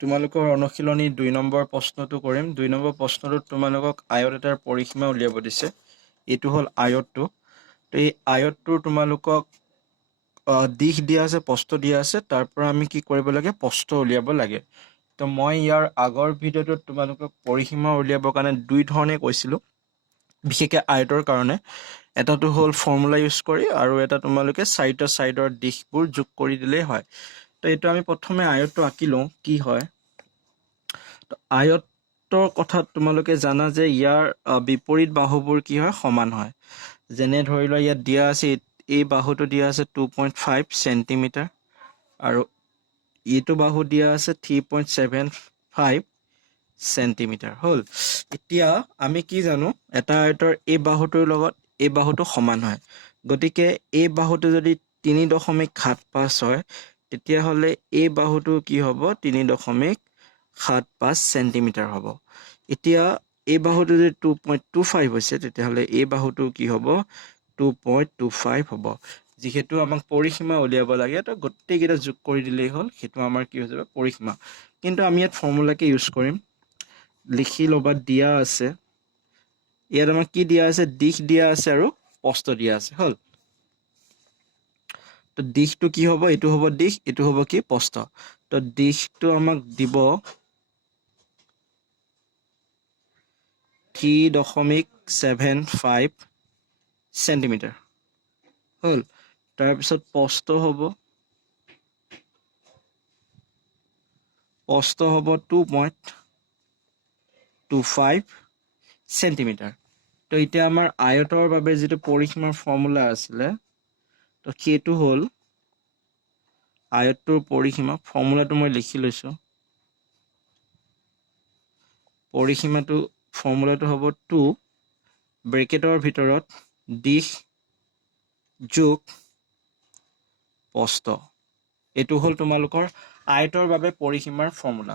তোমালোকৰ অনুশীলনী 2 নম্বৰ প্ৰশ্নটো কৰিম। 2 নম্বৰ প্ৰশ্নটোত তোমালোকক আয়ত এটাৰ পৰিসীমা উলিয়াব দিছে। এইটো হ'ল আয়তটো। তো এই আয়তটোৰ তোমালোকক দিশ দিয়া আছে, প্ৰস্থ দিয়া আছে। তাৰ পৰা আমি কি কৰিব লাগে? প্ৰস্থ উলিয়াব লাগে। তো মই ইয়াৰ আগৰ ভিডিঅ'টোত তোমালোকক পৰিসীমা উলিয়াবৰ কাৰণে 2 ধৰণে কৈছিলোঁ, বিশেষকৈ আয়তৰ কাৰণে। এটাটো হ'ল ফৰ্মুলা ইউজ কৰি, আৰু এটা তোমালোকে 4টা ছাইডৰ দিশবোৰ যোগ কৰি দিলেই হয়। তো এইটো আমি প্ৰথমে আয়তটো আঁকি লওঁ, কি হয়। আয়তৰ কথাত তোমালোকে জানা যে ইয়াৰ বিপৰীত বাহুবোৰ কি হয়? সমান হয়। যেনে ধৰি লোৱা ইয়াত দিয়া আছে, এই বাহুটো দিয়া আছে 2.5 চেণ্টিমিটাৰ, আৰু এইটো বাহু দিয়া আছে 3.75 চেণ্টিমিটাৰ। হ'ল। এতিয়া আমি কি জানো? এটা আয়তৰ এই বাহুটোৰ লগত এই বাহুটো সমান হয়। গতিকে এই বাহুটো যদি 3.75 হয়, তেতিয়াহ'লে এই বাহুটো কি হ'ব? 3.75 চেণ্টিমিটাৰ হ'ব। এতিয়া এই বাহুটো যদি 2.25 হৈছে, তেতিয়াহ'লে এই বাহুটো কি হ'ব? 2.25 হ'ব। যিহেতু আমাক পৰিসীমা উলিয়াব লাগে, তো গোটেইকেইটা যোগ কৰি দিলেই হ'ল। সেইটো আমাৰ কি হৈ যাব? পৰিসীমা। কিন্তু আমি ইয়াত ফৰ্মুলাকে ইউজ কৰিম। লিখি ল'বা, দিয়া আছে। ইয়াত আমাক কি দিয়া আছে? দিশ দিয়া আছে আৰু প্ৰস্থ দিয়া আছে। হ'ল। তো দিশটো কি হ'ব? এইটো হ'ব দিশ, এইটো হ'ব কি? প্ৰস্থ। তো দিশটো আমাক দিব 3.75 চেণ্টিমিটাৰ। হ'ল। তাৰপিছত প্ৰস্থ হ'ব 2.25 চেণ্টিমিটাৰ। তো এতিয়া আমাৰ আয়তৰ বাবে যিটো পৰিসীমাৰ ফৰ্মুলা আছিলে, তো সেইটো হ'ল আয়তটোৰ পৰিসীমা। ফৰ্মুলাটো মই লিখি লৈছোঁ। ফৰ্মুলাটো হ'ব 2 ব্ৰেকেটৰ ভিতৰত দিশ যোগ প্ৰস্থ। এইটো হ'ল তোমালোকৰ আয়তৰ বাবে পৰিসীমাৰ ফৰ্মুলা।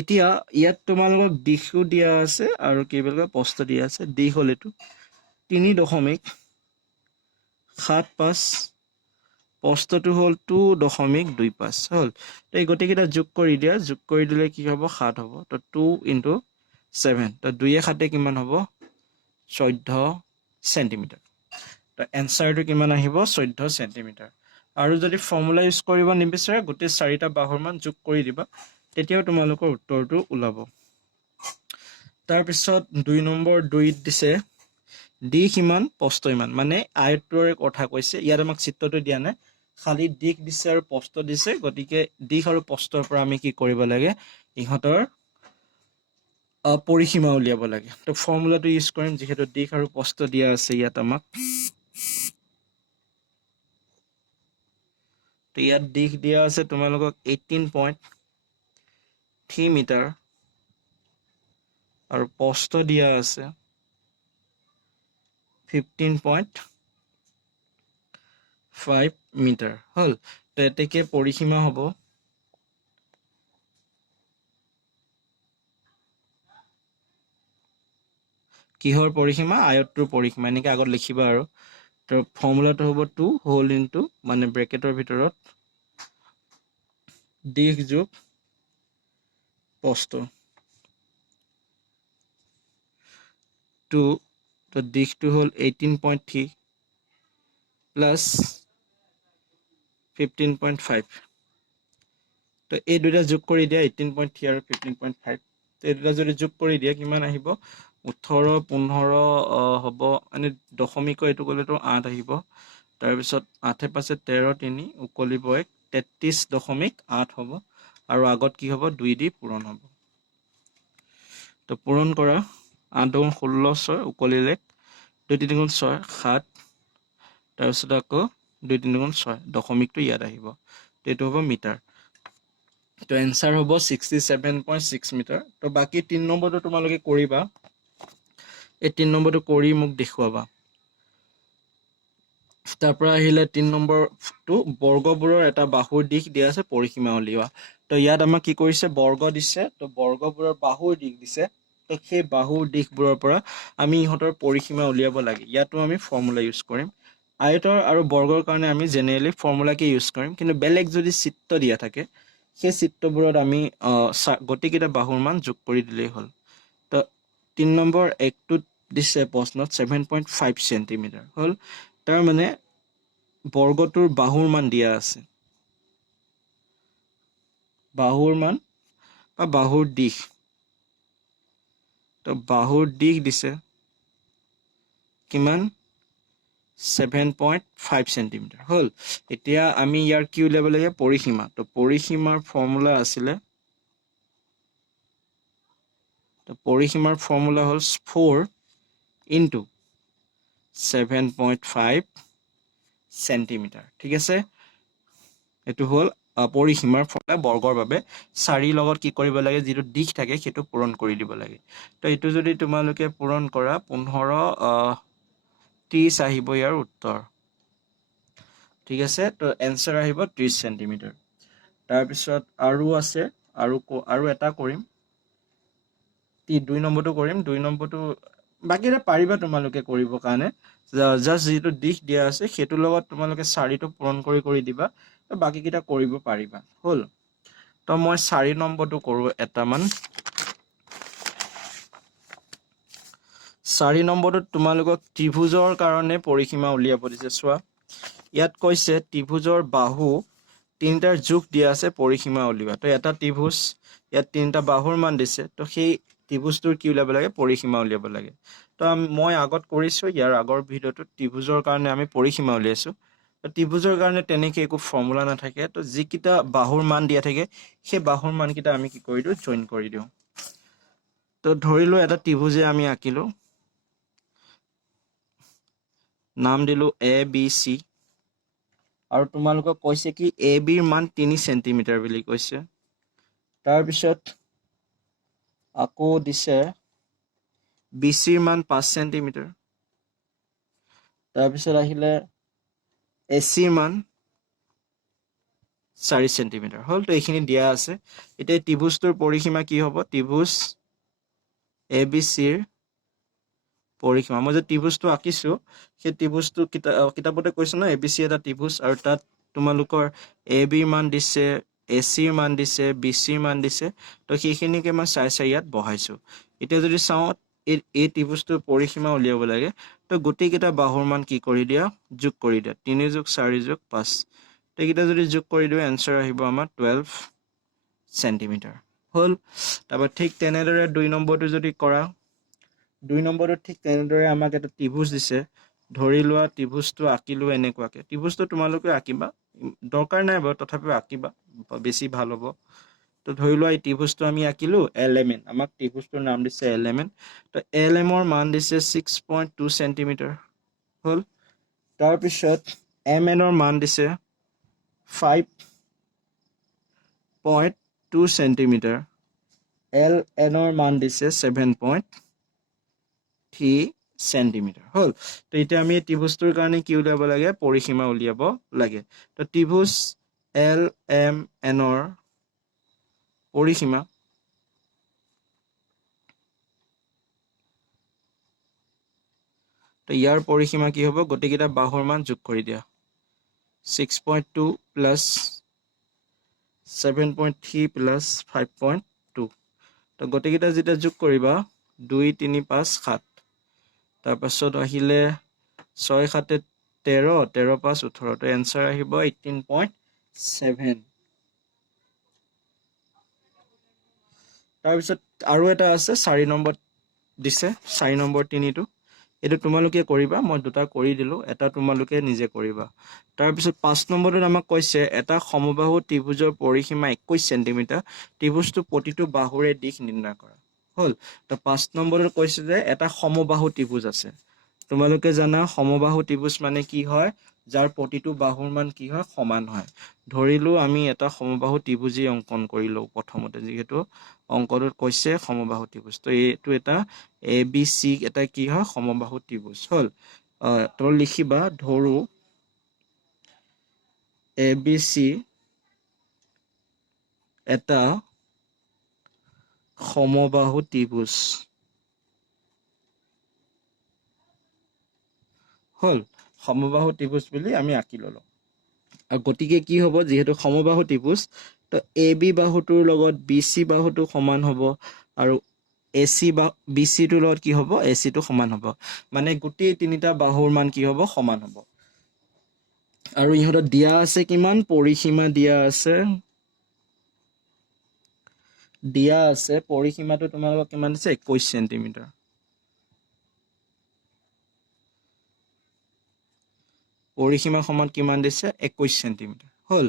এতিয়া ইয়াত তোমালোকক দিশো দিয়া আছে আৰু কি বুলি কয়? প্ৰস্থ দিয়া আছে। দিশ হ'ল এইটো 3.75, প্ৰস্থটো হ'ল 2.25। হ'ল। তো এই গোটেইকেইটা যোগ কৰি দিয়া। যোগ কৰি দিলে কি হ'ব? 7 হ'ব। তো 2 × 7, তো 2 × 7 কিমান হ'ব? 14 চেণ্টিমিটাৰ। তো এনচাৰটো কিমান আহিব? 14 চেণ্টিমিটাৰ। আৰু যদি ফৰ্মুলা ইউজ কৰিব নিবিচাৰে, গোটেই 4টা বাহুৰ মান যোগ কৰি দিবা, তেতিয়াও তোমালোকৰ উত্তৰটো ওলাব। তাৰপিছত 2 নম্বৰ 2ত দিছে দিশ ইমান, প্ৰস্থ ইমান। মানে আয়তটোৰ কথা কৈছে। ইয়াত আমাক চিত্ৰটো দিয়া নাই, খালি দিশ দিছে আৰু প্ৰস্থ দিছে। গতিকে দিশ আৰু প্ৰস্থৰ পৰা আমি কি কৰিব লাগে? ইহঁতৰ পৰিসীমা উলিয়াব লাগে। তো ফৰ্মুলাটো ইউজ কৰিম, যিহেতু দিশ আৰু প্ৰস্থ দিয়া আছে ইয়াত আমাক। তো ইয়াত দিশ দিয়া আছে তোমালোকক 18.3 মিটাৰ, আৰু প্ৰস্থ দিয়া আছে 15.5 মিটাৰ। হ'ল। তো এতেকে পৰিসীমা হ'ব কিহৰ পৰিসীমা? আয়তটোৰ পৰিসীমা। এনেকৈ আগত লিখিবা আৰু। তো ফৰ্মুলাটো হ'ব 2 হোল ইনটু, মানে ব্ৰেকেটৰ ভিতৰত দিশ যোগ প্ৰস্থ। 2, তো দিশটো হ'ল 18.3 প্লাছ 15.5। তো এই দুটা যোগ কৰি দিয়া, 18.3 আৰু 15.5। তো এই দুটা যদি যোগ কৰি দিয়া, কিমান আহিব? 18, 15 হ'ব, মানে দশমিকৰ এইটো গ'লেতো 8 আহিব। তাৰপিছত 8 × 5 = 13, 3 উকলিব 1, 33.8 হ'ব। আৰু আগত কি হ'ব? 2 দি পূৰণ হ'ব। তো পূৰণ কৰা। 8 × 16, 6 উকলিল 1, 2 × 3 = 6, 7। তাৰপিছত আকৌ 2 × 3 = 6, দশমিকটো ইয়াত আহিব। তো এইটো হ'ব মিটাৰ। তো এনচাৰ হ'ব 67.6 মিটাৰ। তো বাকী 3 নম্বৰটো তোমালোকে কৰিবা। এই 3 নম্বৰটো কৰি মোক দেখুৱাবা। তাৰ পৰা আহিলে 3 নম্বৰটো, বৰ্গবোৰৰ এটা বাহুৰ দিশ দিয়া আছে, পৰিসীমা উলিওৱা। তো ইয়াত আমাক কি কৰিছে? বৰ্গ দিছে। তো বৰ্গবোৰৰ বাহুৰ দিশ দিছে। তো সেই বাহুৰ দিশবোৰৰ পৰা আমি ইহঁতৰ পৰিসীমা উলিয়াব লাগে। ইয়াতো আমি ফৰ্মুলা ইউজ কৰিম। আয়তৰ আৰু বৰ্গৰ কাৰণে আমি জেনেৰেলি ফৰ্মুলাকে ইউজ কৰিম। কিন্তু বেলেগ যদি চিত্ৰ দিয়া থাকে, সেই চিত্ৰবোৰত আমি গোটেইকেইটা বাহুৰ মান যোগ কৰি দিলেই হ'ল। তো 3 নম্বৰ একটোত দিছে প্ৰশ্নত 7.5 সেন্টিমিটাৰ হ'ল। তাৰ মানে বৰ্গটোৰ বাহুৰ মান দিয়া আছে, বাহুৰ মান বা বাহুৰ দিশ। তো বাহুৰ দিশ দিছে কিমান 7.5 সেন্টিমিটাৰ হ'ল। এতিয়া আমি ইয়াৰ কি উলিয়াব লাগে পৰিসীমা। তো পৰিসীমাৰ ফৰ্মুলা আছিলে, তো পৰিসীমাৰ ফৰ্মুলা হ'ল 4 ইনটু 7.5 সেন্টিমিটাৰ। ঠিক আছে, এইটো হ'ল পৰিসীমাৰ ফৰ্মুলা বৰ্গৰ বাবে। 4 লগত কি কৰিব লাগে, যিটো দিশ থাকে সেইটো পূৰণ কৰি দিব লাগে। তো এইটো যদি তোমালোকে পূৰণ কৰা 1530 আহিব ইয়াৰ উত্তৰ। ঠিক আছে, তো এনসাৰ আহিব 30 সেন্টিমিটাৰ। তাৰপিছত আৰু আছে, আৰু এটা কৰিম, 2 নম্বৰটো কৰিম। 2 নম্বৰটো বাকী এটা পাৰিবা তোমালোকে কৰিবৰ কাৰণে, জাষ্ট যিটো দিশ দিয়া আছে সেইটোৰ লগত তোমালোকে 4টো পূৰণ কৰি দিবা, তো বাকীকেইটা কৰিব পাৰিবা হ'ল। তো মই 4 নম্বৰটো কৰোঁ এটামান। 4 নম্বৰটোত তোমালোকক ত্ৰিভুজৰ কাৰণে পৰিসীমা উলিয়াব দিছে। চোৱা, ইয়াত কৈছে ত্ৰিভুজৰ বাহু 3টাৰ যোগ দিয়া আছে, পৰিসীমা উলিওৱা। তো এটা ত্ৰিভুজ, ইয়াত 3টা বাহুৰ মান দিছে, তো সেই ত্ৰিভুজটোৰ কি উলিয়াব লাগে পৰিসীমা উলিয়াব লাগে। তো মই আগত কৰিছোঁ, ইয়াৰ আগৰ ভিডিঅ'টোত ত্ৰিভুজৰ কাৰণে আমি পৰিসীমা উলিয়াইছোঁ। তো ত্ৰিভুজৰ কাৰণে তেনেকৈ একো ফৰ্মুলা নাথাকে, তো যিকেইটা বাহুৰ মান দিয়া থাকে সেই বাহুৰ মানকেইটা আমি কি কৰি দিওঁ জইন কৰি দিওঁ। তো ধৰিলো এটা ত্ৰিভুজে আমি আঁকিলোঁ, নাম দিলোঁ ABC, আৰু তোমালোকক কৈছে কি এ বিৰ মান 3 সেন্টিমিটাৰ বুলি কৈছে। তাৰপিছত আকৌ দিছে BCৰ মান 5 সেন্টিমিটাৰ। তাৰপিছত আহিলে ACৰ মান 4 সেন্টিমিটাৰ হ'ল। তো এইখিনি দিয়া আছে। এতিয়া ত্ৰিভুজটোৰ পৰিসীমা কি হ'ব, ত্ৰিভুজ ABCৰ পৰিসীমা, মই যে ত্ৰিভুজটো আঁকিছোঁ সেই ত্ৰিভুজটো কিতাপতে কৈছে ন ABC এটা ত্ৰিভুজ, আৰু তাত তোমালোকৰ ABৰ মান দিছে, ACৰ মান দিছে, BCৰ মান দিছে। তো সেইখিনিকে মই চাই ইয়াত বহাইছোঁ। এতিয়া যদি চাওঁ এই ত্ৰিভুজটোৰ পৰিসীমা উলিয়াব লাগে, তো গোটেইকেইটা বাহুৰ মান কি কৰি দিয়া যোগ কৰি দিয়া, 3 যোগ 4 যোগ 5। তো এইকেইটা যদি যোগ কৰি দিওঁ এনসাৰ আহিব আমাৰ 12 সেন্টিমিটাৰ হ'ল। তাৰপৰা ঠিক তেনেদৰে 2 নম্বৰটো যদি কৰা, 2 নম্বৰটো ঠিক তেনেদৰে আমাক এটা ত্ৰিভুজ দিছে। ধৰি লোৱা ত্ৰিভুজটো আঁকিলোঁ এনেকুৱাকৈ। ত্ৰিভুজটো তোমালোকে আঁকিবা, দৰকাৰ নাই বাৰু, তথাপিও আঁকিবা, বেছি ভাল হ'ব। তো ধৰি লোৱা এই ত্ৰিভুজটো আমি আঁকিলোঁ LMN, আমাক ত্ৰিভুজটোৰ নাম দিছে LMN। তো LMৰ মান দিছে 6.2 সেন্টিমিটাৰ হ'ল। তাৰপিছত MNৰ মান দিছে 5.2 সেন্টিমিটাৰ, LNৰ মান দিছে 7.3 সেন্টিমিটাৰ হ'ল। তো এতিয়া আমি ত্ৰিভুজটোৰ কাৰণে কি উলিয়াব লাগে পৰিসীমা উলিয়াব লাগে। তো ত্ৰিভুজ LMNৰ পৰিসীমা তো ইয়াৰ পৰিসীমা কি হ'ব, গোটেইকেইটা বাহুৰ মান যোগ কৰি দিয়া, 6.2 প্লাছ 7.3 প্লাছ 5.2। তো গোটেইকেইটা যেতিয়া যোগ কৰিবা 2 3 5 7, তাৰপাছত আহিলে 6 7 13, 13 5 18। তো এনসাৰ আহিব 18.7। তাৰপিছত আৰু এটা আছে 4 নম্বৰ দিছে, 4 নম্বৰ 3টো, এইটো তোমালোকে কৰিবা, মই দুটা কৰি দিলোঁ, এটা তোমালোকে নিজে কৰিবা। তাৰপিছত 5 নম্বৰটোত আমাক কৈছে এটা সমবাহু ত্ৰিভুজৰ পৰিসীমা 21 সেন্টিমিটাৰ, ত্ৰিভুজটো প্ৰতিটো বাহুৰে দিশ নিৰ্ণয় কৰা হ'ল। তো 5 নম্বৰত কৈছে যে এটা সমবাহু ত্ৰিভুজ আছে। তোমালোকে জানা সমবাহু ত্ৰিভুজ মানে কি হয়, যাৰ প্ৰতিটো বাহুৰ মান কি হয় সমান হয়। ধৰিলোঁ আমি এটা সমবাহু ত্ৰিভুজেই অংকন কৰিলোঁ প্ৰথমতে, যিহেতু অংকটোত কৈছে সমবাহু ত্ৰিভুজ। তো এইটো এটা ABC এটা কি হয় সমবাহু ত্ৰিভুজ হ'ল। তো লিখিবা ধৰো ABC এটা সমবাহু ত্ৰিভুজ হ'ল। সমবাহু ত্ৰিভুজ বুলি আমি আঁকি ল'লোঁ। আৰু গতিকে কি হ'ব, যিহেতু সমবাহু ত্ৰিভুজ, তো AB বাহুটোৰ লগত BC বাহুটো সমান হ'ব আৰু AC বা BC টোৰ লগত কি হ'ব AC টো সমান হ'ব মানে গোটেই তিনিটা বাহুৰ মান কি হ'ব সমান হ'ব আৰু ইহঁতৰ দিয়া আছে কিমান পৰিসীমা দিয়া আছে পৰিসীমাটো তোমালোকক কিমান দিছে 21 সেন্টিমিটাৰ পৰিসীমা সমান কিমান দিছে 21 সেন্টিমিটাৰ হল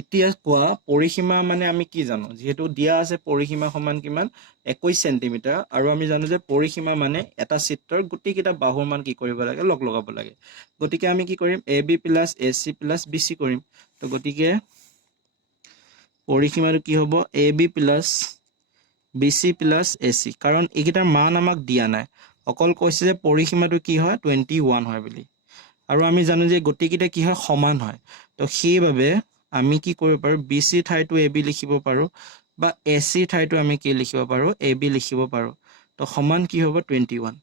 এতিয়া কোৱা পৰিসীমা মানে আমি কি জানো যেহেতু দিয়া আছে পৰিসীমা সমান কিমান 21 সেন্টিমিটাৰ আৰু আমি জানো যে পৰিসীমা মানে এটা চিত্ৰৰ গুটি কিটা বাহুৰ মান কি কৰিব লাগে লগ লগাব লাগে গতিকে আমি কি কৰিম AB + AC + BC কৰিম তো গতিকে পৰিসীমাটো কি হ'ব AB + BC + AC কাৰণ এইকেইটাৰ মান আমাক দিয়া নাই অকল কৈছে যে পৰিসীমাটো কি হয় 21 হয় বুলি আৰু আমি জানো যে গতিকেইটা কি হয় সমান হয় তো সেইভাবে আমি কি কৰিব পাৰো BC ঠাইটো AB লিখিব পাৰো বা AC ঠাইটো আমি কি লিখিব পাৰো AB লিখিব পাৰো তো সমান কি হ'ব 21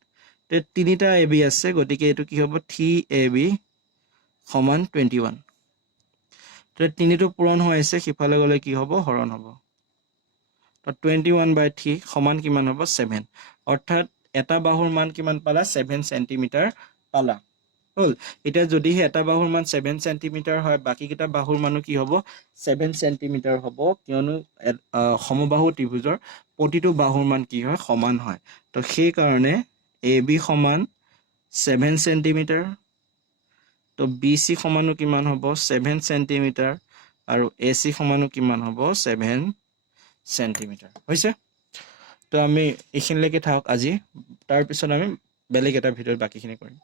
তে তিনিটা AB আছে গতিকে এটো কি হ'ব 3AB সমান 21 তে তিনিটো পূৰণ হৈ আছে সিফালে গলে কি হ'ব হৰণ হ'ব তো 21/3 সমান কিমান হ'ব 7 অৰ্থাৎ এটা বাহুৰ মান কিমান পালা 7 সেন্টিমিটাৰ পালা হল এতিয়া যদি এটা বাহুৰ মান 7 সেন্টিমিটাৰ হয় বাকি কিটা বাহুৰ মানো কি হ'ব 7 সেন্টিমিটাৰ হ'ব কিয়নো সমবাহু ত্ৰিভুজৰ প্ৰতিটো বাহুৰ মান কি হয় সমান হয় তো সেই কাৰণে AB সমান 7 সেন্টিমিটাৰ তো BC সমানো কিমান হ'ব 7 সেন্টিমিটাৰ আৰু AC সমানো কিমান হ'ব 7 সেন্টিমিটাৰ হৈছে তো আমি এইখিনিলৈকে থাকক আজি তাৰ পিছত আমি বেলেগ এটা ভিডিঅ'ত বাকিখিনি কৰিম